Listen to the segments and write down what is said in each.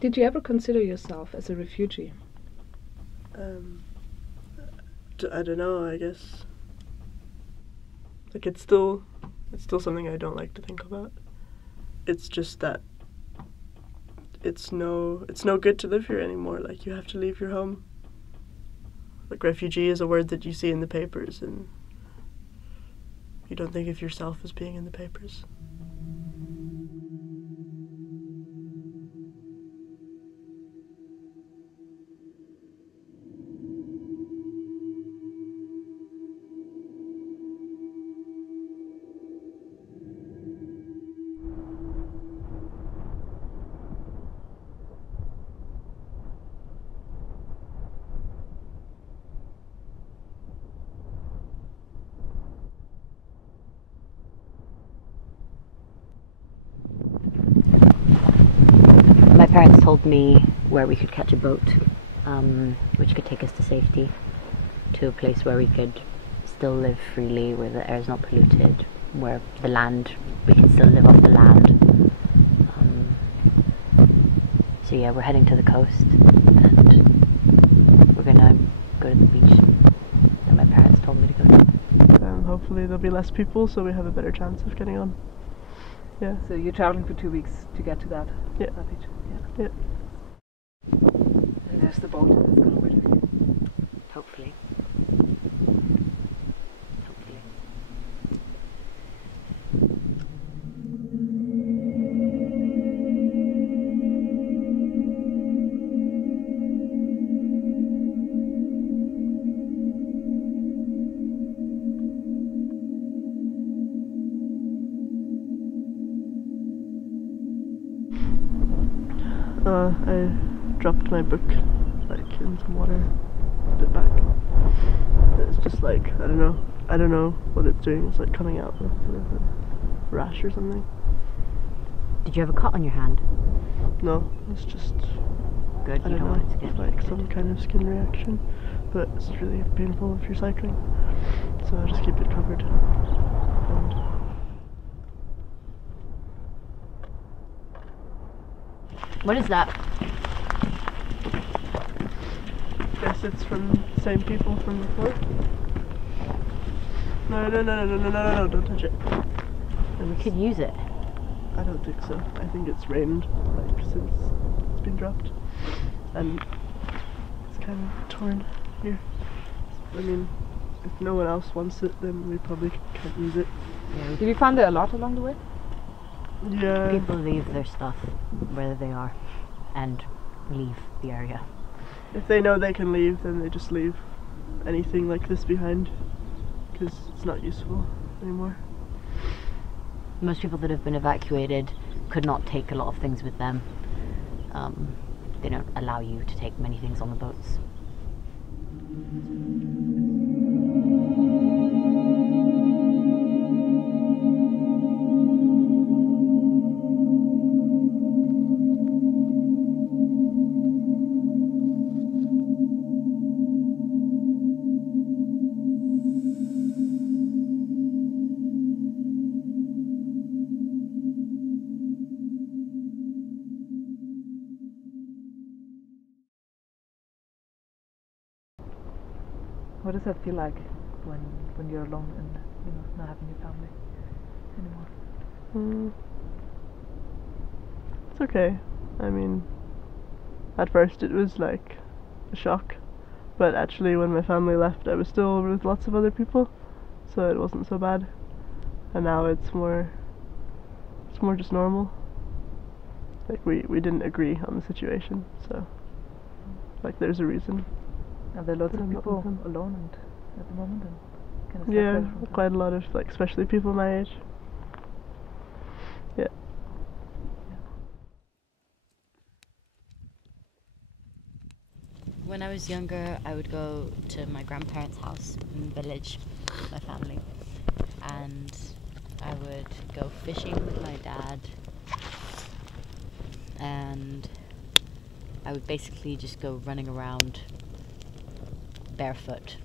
Did you ever consider yourself as a refugee? I don't know, I guess. Like, it's still something I don't like to think about. It's just that it's no good to live here anymore. Like, you have to leave your home. Like, refugee is a word that you see in the papers, and you don't think of yourself as being in the papers. My parents told me where we could catch a boat, which could take us to safety, to a place where we could still live freely, where the air is not polluted, where we can still live off the land. So yeah, we're heading to the coast, and we're gonna go to the beach that my parents told me to go to. Hopefully there'll be less people, so we have a better chance of getting on. Yeah. So you're traveling for 2 weeks to get to that, Yeah. that beach? Yeah. And there's the boat that's going to wait for you. Hopefully. Hopefully. I dropped my book, like, in some water, put it back. It's just like, I don't know what it's doing. It's like coming out with a rash or something. Did you have a cut on your hand? No, it's just, Good, I you don't don't want it know, to get like infected. some kind of skin reaction. But it's really painful if you're cycling, so I just keep it covered. And What is that? I guess it's from the same people from before. No, don't touch it. We could use it. I don't think so. I think it's rained, like, since it's been dropped. And it's kind of torn here. I mean, if no one else wants it, then we probably can't use it. Yeah, Did you find it a lot along the way? Yeah. people leave their stuff where they are and leave the area. If they know they can leave, then they just leave anything like this behind, because it's not useful anymore. Most people that have been evacuated could not take a lot of things with them. They don't allow you to take many things on the boats. What does that feel like when you're alone and not having your family anymore? It's okay. I mean, at first it was like a shock, but actually when my family left, I was still with lots of other people, so it wasn't so bad. And now it's more just normal. Like, we didn't agree on the situation, so, like, there's a reason. Are there lots But of I'm not people with them. alone at the moment and kind of Yeah, separated from quite a lot of, like, especially people my age. Yeah. When I was younger, I would go to my grandparents' house in the village with my family, and I would go fishing with my dad, and I would basically just go running around barefoot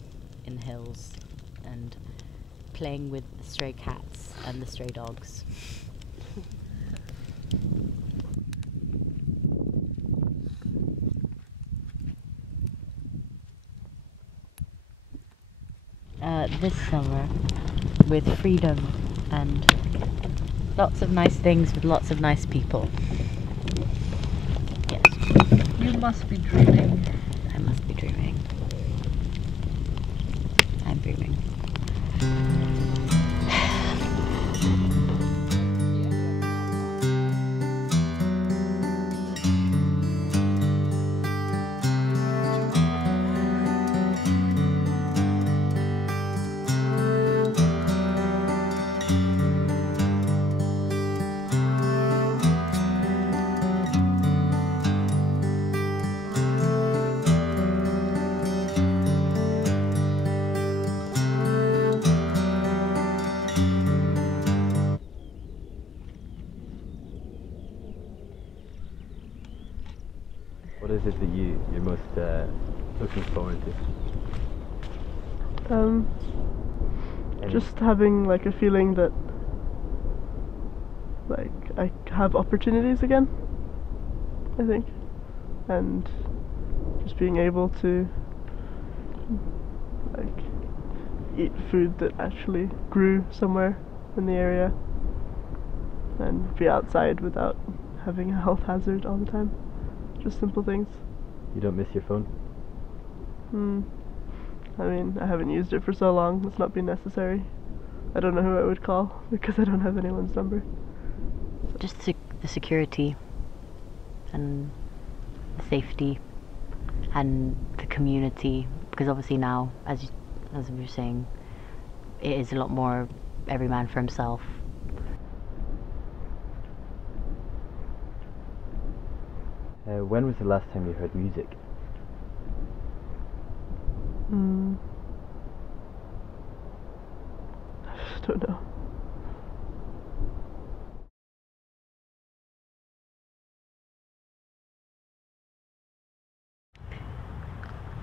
in the hills and playing with the stray cats and the stray dogs. but this summer with freedom and lots of nice things with lots of nice people. Yes. You must be dreaming. I must be dreaming. I'm dreaming. What is it that you're most looking forward to? Just having like a feeling that like I have opportunities again, I think, and just being able to like eat food that actually grew somewhere in the area and be outside without having a health hazard all the time. Just simple things. You don't miss your phone? I mean, I haven't used it for so long, it's not been necessary. I don't know who I would call because I don't have anyone's number. Just the security and the safety and the community, because obviously now, as we were saying, it is a lot more every man for himself. When was the last time you heard music? I just don't know.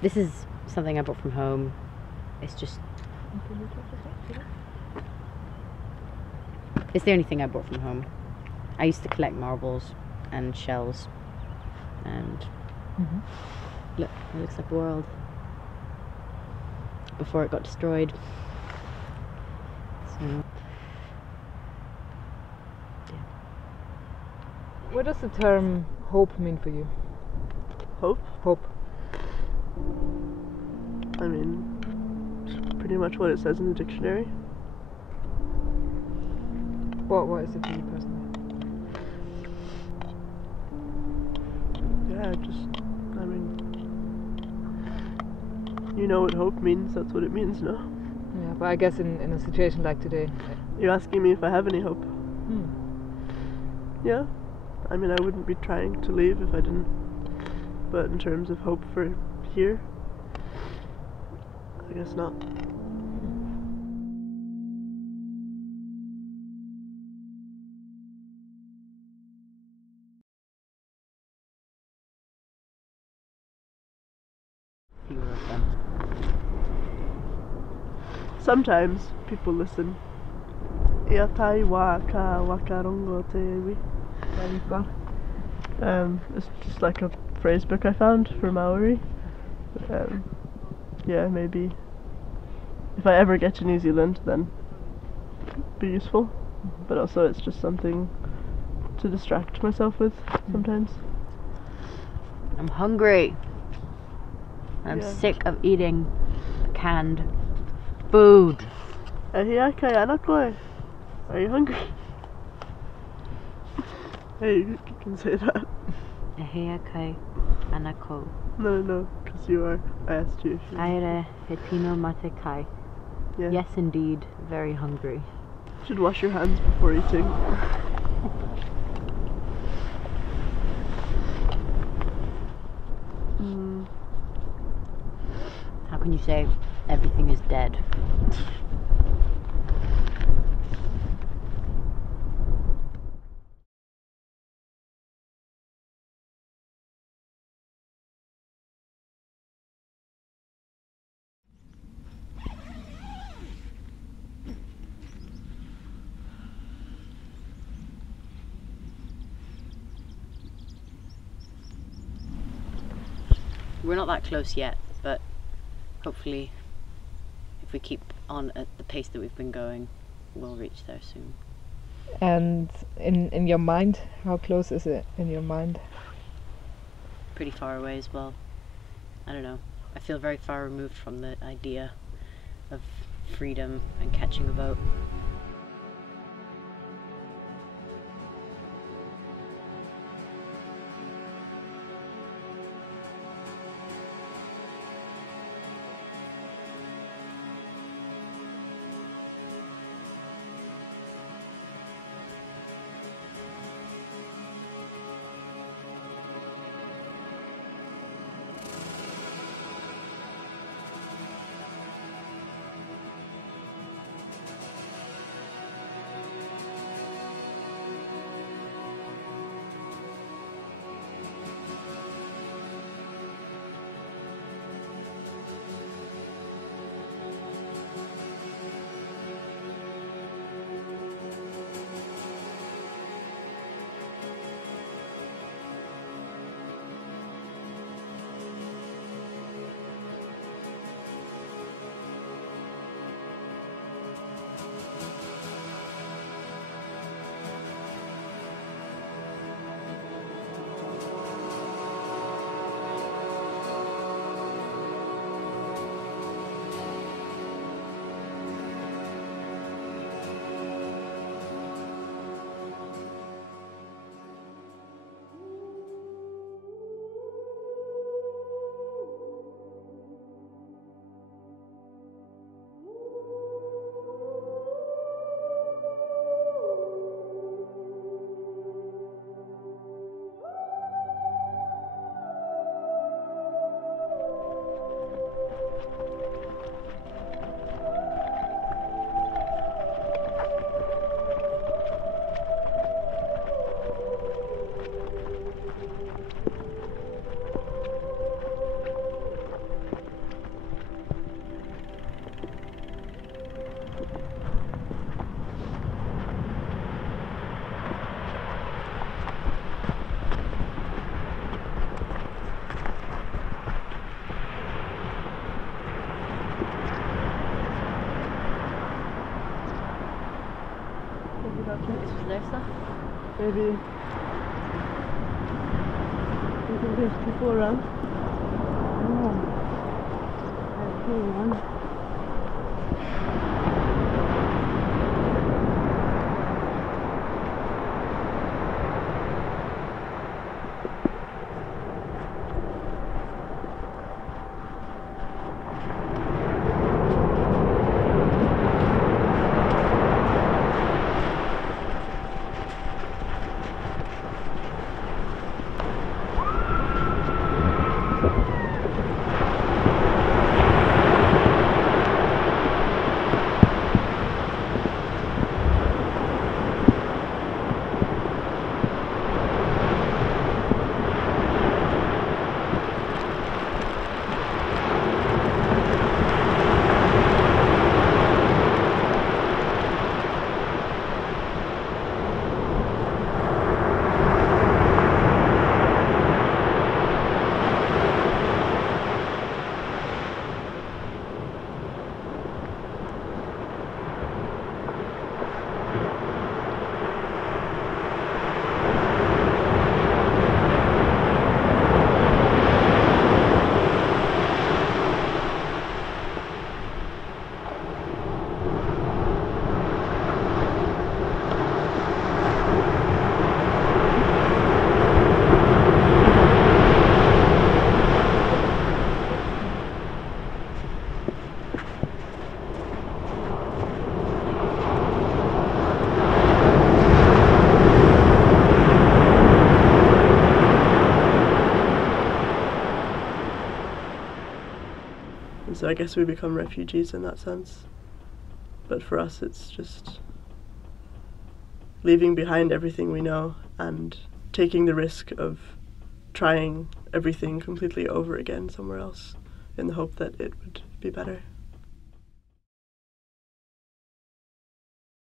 This is something I brought from home. It's just... It's the only thing I brought from home. I used to collect marbles and shells. And look, it looks like a world before it got destroyed. So, yeah. What does the term hope mean for you? Hope? Hope. I mean, it's pretty much what it says in the dictionary. What is it for you personally? Yeah, I mean, you know what hope means, that's what it means, no? Yeah, but I guess in a situation like today. You're asking me if I have any hope? Yeah. I mean, I wouldn't be trying to leave if I didn't. But in terms of hope for here, I guess not. fewer of them. Sometimes people listen. Ia tai wa ka wakarongo te iwi. There you've got. It's just like a phrase book I found for Maori. Yeah, maybe if I ever get to New Zealand, then it'd be useful. But also, it's just something to distract myself with sometimes. I'm hungry. I'm Yeah. sick of eating canned food. Ahia kai ana koe. Are you hungry? Hey, you can say that. Ehea kai anako. No, because you are. I asked you if you. Aere he tino mate kai. Yeah. Yes, indeed. Very hungry. You should wash your hands before eating. How can you say everything is dead? We're not that close yet, but hopefully if we keep on at the pace that we've been going, we'll reach there soon. And in your mind, how close is it in your mind? Pretty far away as well. I don't know. I feel very far removed from the idea of freedom and catching a boat. Maybe we can reach before us. Oh, I see one. So I guess we become refugees in that sense. But for us, it's just leaving behind everything we know and taking the risk of trying everything completely over again somewhere else in the hope that it would be better.